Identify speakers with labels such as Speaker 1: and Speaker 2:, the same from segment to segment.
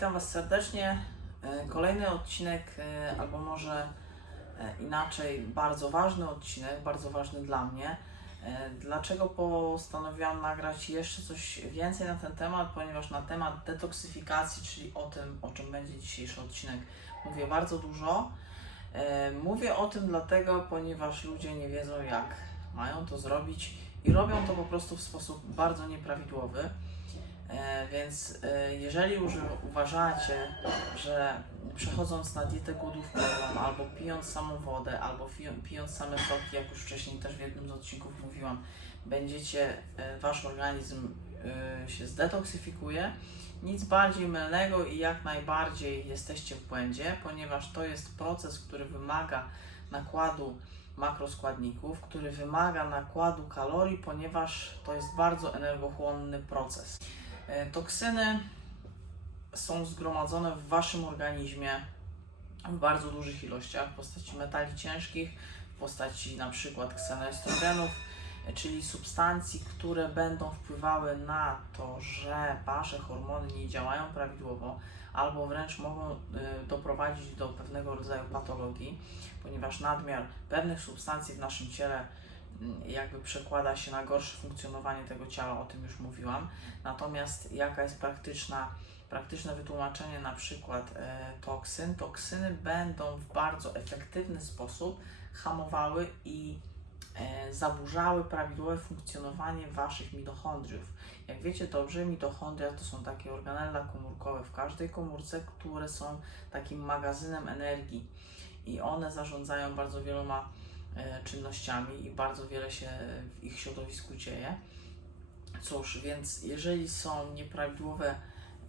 Speaker 1: witam Was serdecznie. E, Kolejny odcinek, e, albo może e, inaczej, bardzo ważny odcinek, bardzo ważny dla mnie. Dlaczego postanowiłam nagrać jeszcze coś więcej na ten temat? Ponieważ na temat detoksyfikacji, czyli o tym, o czym będzie dzisiejszy odcinek, mówię bardzo dużo. Mówię o tym dlatego, ponieważ ludzie nie wiedzą, jak mają to zrobić i robią to po prostu w sposób bardzo nieprawidłowy. E, Więc e, jeżeli już uważacie, że przechodząc na dietę głodówkową, albo pijąc samą wodę, albo pijąc same soki, jak już wcześniej też w jednym z odcinków mówiłam, będziecie, e, wasz organizm się zdetoksyfikuje, nic bardziej mylnego i jak najbardziej jesteście w błędzie, ponieważ to jest proces, który wymaga nakładu makroskładników, który wymaga nakładu kalorii, ponieważ to jest bardzo energochłonny proces. E, Toksyny są zgromadzone w waszym organizmie w bardzo dużych ilościach w postaci metali ciężkich, w postaci na przykład ksenoestrogenów, e, czyli substancji, które będą wpływały na to, że wasze hormony nie działają prawidłowo, albo wręcz mogą e, doprowadzić do pewnego rodzaju patologii, ponieważ nadmiar pewnych substancji w naszym ciele jakby przekłada się na gorsze funkcjonowanie tego ciała, o tym już mówiłam. Natomiast jaka jest praktyczna, praktyczne wytłumaczenie na przykład e, toksyn? Toksyny będą w bardzo efektywny sposób hamowały i e, zaburzały prawidłowe funkcjonowanie waszych mitochondriów. Jak wiecie dobrze, mitochondria to są takie organella komórkowe w każdej komórce, które są takim magazynem energii i one zarządzają bardzo wieloma czynnościami i bardzo wiele się w ich środowisku dzieje. Cóż, więc jeżeli są nieprawidłowe,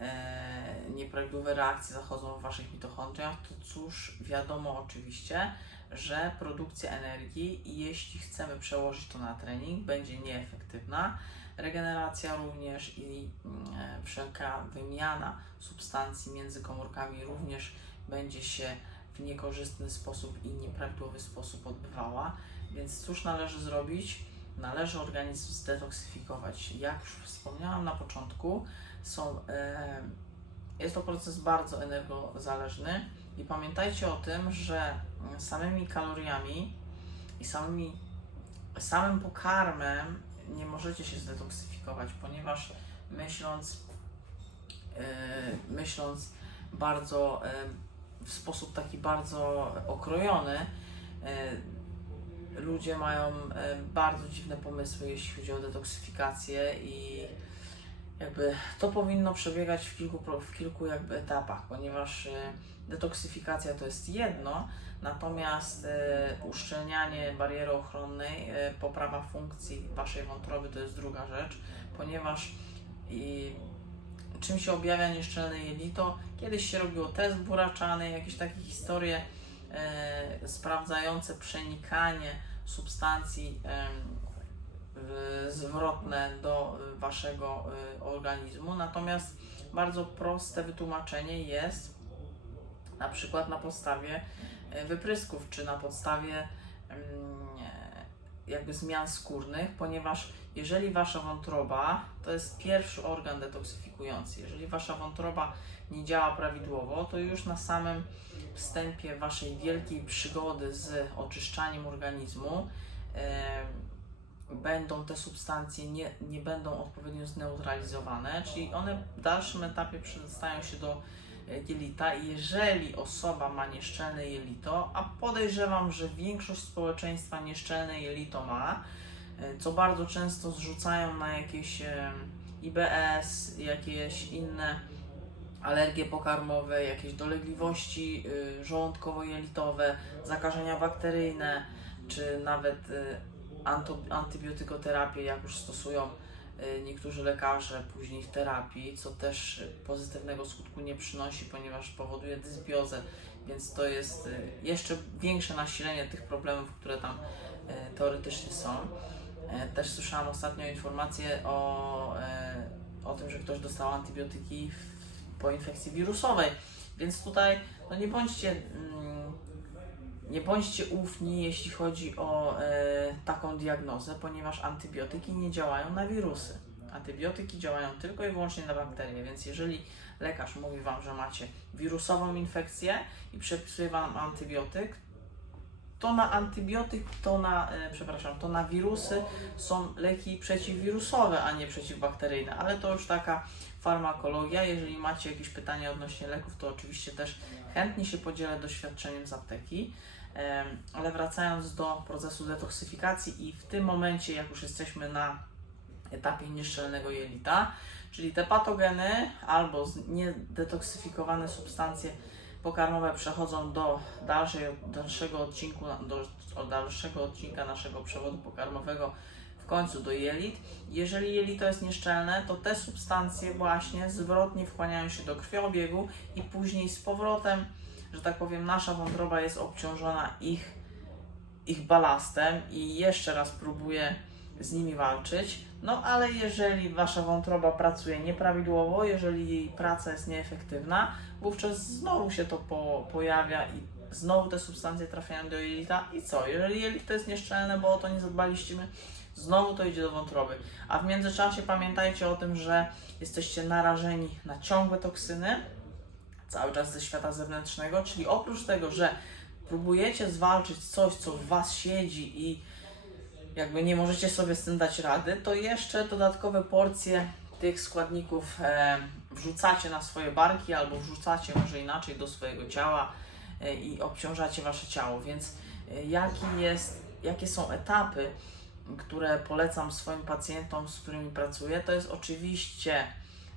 Speaker 1: e, nieprawidłowe reakcje zachodzą w waszych mitochondriach, to cóż, wiadomo oczywiście, że produkcja energii, jeśli chcemy przełożyć to na trening, będzie nieefektywna. Regeneracja również i mm, e, wszelka wymiana substancji między komórkami również będzie się niekorzystny sposób i nieprawidłowy sposób odbywała. Więc cóż należy zrobić? Należy organizm zdetoksyfikować. Jak już wspomniałam na początku, są, e, jest to proces bardzo energozależny i pamiętajcie o tym, że samymi kaloriami i samymi, samym pokarmem nie możecie się zdetoksyfikować, ponieważ myśląc, e, myśląc bardzo e, w sposób taki bardzo okrojony, e, ludzie mają e, bardzo dziwne pomysły, jeśli chodzi o detoksyfikację i jakby to powinno przebiegać w kilku, w kilku jakby etapach, ponieważ e, detoksyfikacja to jest jedno, natomiast uszczelnianie bariery ochronnej, poprawa funkcji waszej wątroby to jest druga rzecz, ponieważ i czym się objawia nieszczelne jelito? Kiedyś się robiło test buraczany, jakieś takie historie e, sprawdzające przenikanie substancji w- zwrotne do e, waszego e, organizmu. Natomiast bardzo proste wytłumaczenie jest na przykład na podstawie e, wyprysków, czy na podstawie e, jakby zmian skórnych, ponieważ jeżeli wasza wątroba to jest pierwszy organ detoksyfikujący, jeżeli wasza wątroba nie działa prawidłowo, to już na samym wstępie waszej wielkiej przygody z oczyszczaniem organizmu e, będą te substancje nie, nie będą odpowiednio zneutralizowane, czyli one w dalszym etapie przedostają się do jelita i jeżeli osoba ma nieszczelne jelito, a podejrzewam, że większość społeczeństwa nieszczelne jelito ma, e, co bardzo często zrzucają na jakieś e, IBS, jakieś inne alergie pokarmowe, jakieś dolegliwości żołądkowo-jelitowe, zakażenia bakteryjne, czy nawet anto, antybiotykoterapię, jak już stosują niektórzy lekarze później w terapii, co też pozytywnego skutku nie przynosi, ponieważ powoduje dysbiozę, więc to jest y, jeszcze większe nasilenie tych problemów, które tam y, teoretycznie są. E, Też słyszałam ostatnio informację o, e, o tym, że ktoś dostał antybiotyki po infekcji wirusowej, więc tutaj no nie bądźcie mm, nie bądźcie ufni, jeśli chodzi o e, taką diagnozę, ponieważ antybiotyki nie działają na wirusy. Antybiotyki działają tylko i wyłącznie na bakterie, więc jeżeli lekarz mówi Wam, że macie wirusową infekcję i przepisuje Wam antybiotyk, to na antybiotyk, to na, e, przepraszam, to na wirusy są leki przeciwwirusowe, a nie przeciwbakteryjne, ale to już taka farmakologia. Jeżeli macie jakieś pytania odnośnie leków, to oczywiście też chętnie się podzielę doświadczeniem z apteki. Ale wracając do procesu detoksyfikacji i w tym momencie, jak już jesteśmy na etapie nieszczelnego jelita, czyli te patogeny albo niedetoksyfikowane substancje pokarmowe przechodzą do dalszej, dalszego odcinku, do, do dalszego odcinka naszego przewodu pokarmowego w końcu do jelit. Jeżeli jelito jest nieszczelne, to te substancje właśnie zwrotnie wchłaniają się do krwiobiegu i później z powrotem, że tak powiem, nasza wątroba jest obciążona ich, ich balastem i jeszcze raz próbuje z nimi walczyć. No ale jeżeli wasza wątroba pracuje nieprawidłowo, jeżeli jej praca jest nieefektywna, wówczas znowu się to po, pojawia i znowu te substancje trafiają do jelita i co? Jeżeli jelito jest nieszczelne, bo o to nie zadbaliśmy, znowu to idzie do wątroby. A w międzyczasie pamiętajcie o tym, że jesteście narażeni na ciągłe toksyny, cały czas ze świata zewnętrznego, czyli oprócz tego, że próbujecie zwalczyć coś, co w Was siedzi i jakby nie możecie sobie z tym dać rady, to jeszcze dodatkowe porcje tych składników e, wrzucacie na swoje barki albo wrzucacie może inaczej do swojego ciała e, i obciążacie Wasze ciało. Więc e, jaki jest, jakie są etapy, które polecam swoim pacjentom, z którymi pracuję, to jest oczywiście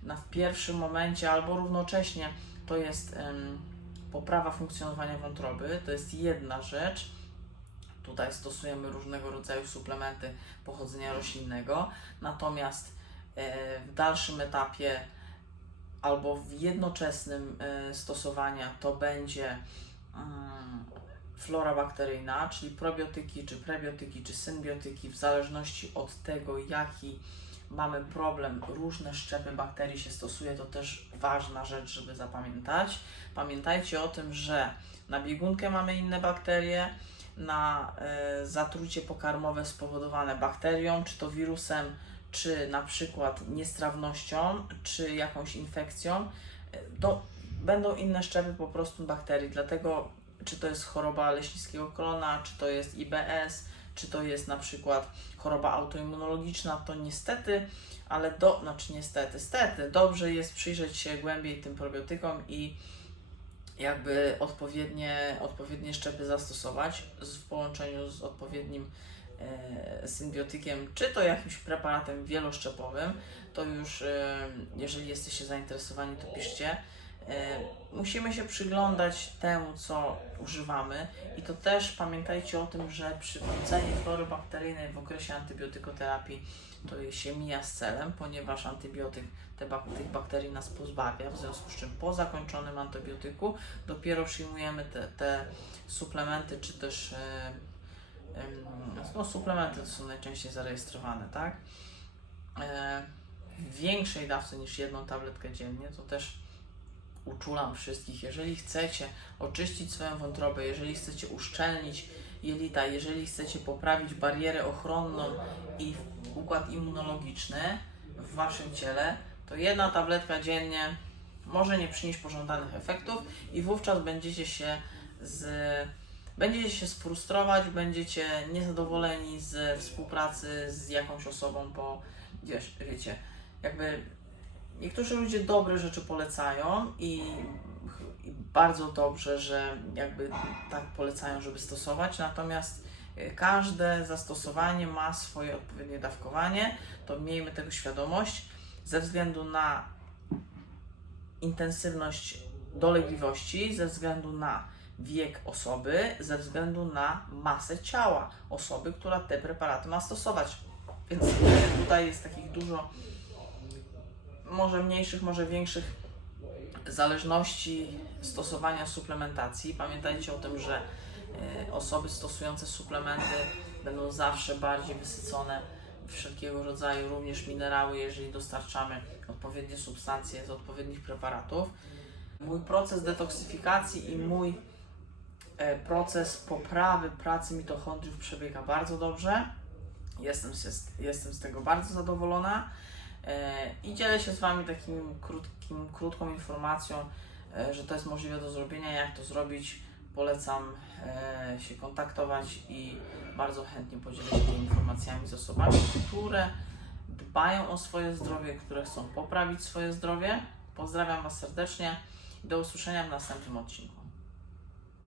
Speaker 1: na pierwszym momencie albo równocześnie to jest poprawa funkcjonowania wątroby, to jest jedna rzecz. Tutaj stosujemy różnego rodzaju suplementy pochodzenia roślinnego, natomiast e, w dalszym etapie albo w jednoczesnym e, stosowania to będzie mm, flora bakteryjna, czyli probiotyki, czy prebiotyki, czy symbiotyki, w zależności od tego, jaki mamy problem, różne szczepy bakterii się stosuje, to też ważna rzecz, żeby zapamiętać. Pamiętajcie o tym, że na biegunkę mamy inne bakterie, na e, zatrucie pokarmowe spowodowane bakterią, czy to wirusem, czy na przykład niestrawnością, czy jakąś infekcją, e, to będą inne szczepy po prostu bakterii. Dlatego, czy to jest choroba leśnickiego kolona, czy to jest IBS, czy to jest na przykład choroba autoimmunologiczna, to niestety, ale do, znaczy niestety, stety, dobrze jest przyjrzeć się głębiej tym probiotykom i jakby odpowiednie, odpowiednie szczepy zastosować w połączeniu z odpowiednim e, symbiotykiem, czy to jakimś preparatem wieloszczepowym, to już e, jeżeli jesteście zainteresowani, to piszcie. E, musimy się przyglądać temu, co używamy i to też pamiętajcie o tym, że przywrócenie flory bakteryjnej w okresie antybiotykoterapii to się mija z celem, ponieważ antybiotyk te bak- tych bakterii nas pozbawia, w związku z czym po zakończonym antybiotyku dopiero przyjmujemy te, te suplementy, czy też e, em, no, suplementy to są najczęściej zarejestrowane, tak? W większej dawce niż jedną tabletkę dziennie, to też uczulam wszystkich, jeżeli chcecie oczyścić swoją wątrobę, jeżeli chcecie uszczelnić jelita, jeżeli chcecie poprawić barierę ochronną i układ immunologiczny w waszym ciele, to jedna tabletka dziennie może nie przynieść pożądanych efektów i wówczas będziecie się z będziecie się sfrustrować, będziecie niezadowoleni z współpracy z jakąś osobą, bo wiesz, wiecie, jakby niektórzy ludzie dobre rzeczy polecają i, i bardzo dobrze, że jakby tak polecają, żeby stosować, natomiast y, każde zastosowanie ma swoje odpowiednie dawkowanie, to miejmy tego świadomość. Ze względu na intensywność dolegliwości, ze względu na wiek osoby, ze względu na masę ciała osoby, która te preparaty ma stosować. Więc tutaj jest takich dużo, może mniejszych, może większych zależności stosowania suplementacji. Pamiętajcie o tym, że y, osoby stosujące suplementy będą zawsze bardziej wysycone wszelkiego rodzaju, również minerały, jeżeli dostarczamy odpowiednie substancje z odpowiednich preparatów. Mój proces detoksyfikacji i mój e, proces poprawy pracy mitochondriów przebiega bardzo dobrze. Jestem jestem z tego bardzo zadowolona. E, I dzielę się z Wami takim krótkim, krótką informacją, e, że to jest możliwe do zrobienia. Jak to zrobić? Polecam e, się kontaktować i bardzo chętnie podzielę się tymi informacjami z osobami, które dbają o swoje zdrowie, które chcą poprawić swoje zdrowie. Pozdrawiam Was serdecznie i do usłyszenia w następnym odcinku.